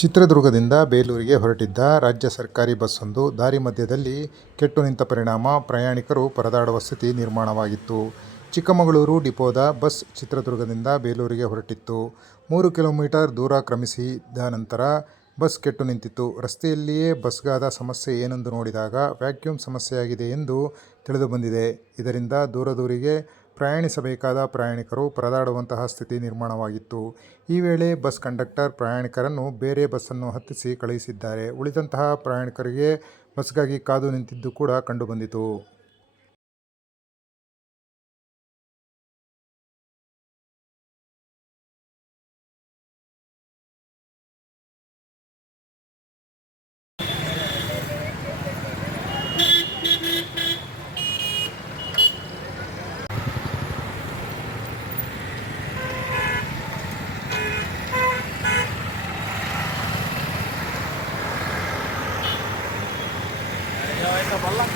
ಚಿತ್ರದುರ್ಗದಿಂದ ಬೇಲೂರಿಗೆ ಹೊರಟಿದ್ದ ರಾಜ್ಯ ಸರ್ಕಾರಿ ಬಸ್ಸೊಂದು ದಾರಿ ಮಧ್ಯದಲ್ಲಿ ಕೆಟ್ಟು ನಿಂತ ಪರಿಣಾಮ ಪ್ರಯಾಣಿಕರು ಪರದಾಡುವ ಸ್ಥಿತಿ ನಿರ್ಮಾಣವಾಗಿತ್ತು. ಚಿಕ್ಕಮಗಳೂರು ಡಿಪೋದ ಬಸ್ ಚಿತ್ರದುರ್ಗದಿಂದ ಬೇಲೂರಿಗೆ ಹೊರಟಿತ್ತು. 3 ಕಿಲೋಮೀಟರ್ ದೂರ ಕ್ರಮಿಸಿದ ನಂತರ ಬಸ್ ಕೆಟ್ಟು ನಿಂತಿತ್ತು. ರಸ್ತೆಯಲ್ಲಿಯೇ ಬಸ್ಗಾದ ಸಮಸ್ಯೆ ಏನೆಂದು ನೋಡಿದಾಗ ವ್ಯಾಕ್ಯೂಮ್ ಸಮಸ್ಯೆಯಾಗಿದೆ ಎಂದು ತಿಳಿದುಬಂದಿದೆ. ಇದರಿಂದ ದೂರದೂರಿಗೆ ಪ್ರಯಾಣಿಸಬೇಕಾದ ಪ್ರಯಾಣಿಕರು ಪರದಾಡುವಂತಹ ಸ್ಥಿತಿ ನಿರ್ಮಾಣವಾಗಿತ್ತು. ಈ ವೇಳೆ ಬಸ್ ಕಂಡಕ್ಟರ್ ಪ್ರಯಾಣಿಕರನ್ನು ಬೇರೆ ಬಸ್ಸನ್ನು ಹತ್ತಿಸಿ ಕಳುಹಿಸಿದ್ದಾರೆ. ಉಳಿದಂತಹ ಪ್ರಯಾಣಿಕರಿಗೆ ಬಸ್ಗಾಗಿ ಕಾದು ನಿಂತಿದ್ದು ಕೂಡ ಕಂಡುಬಂದಿತು. Ya, esta bala.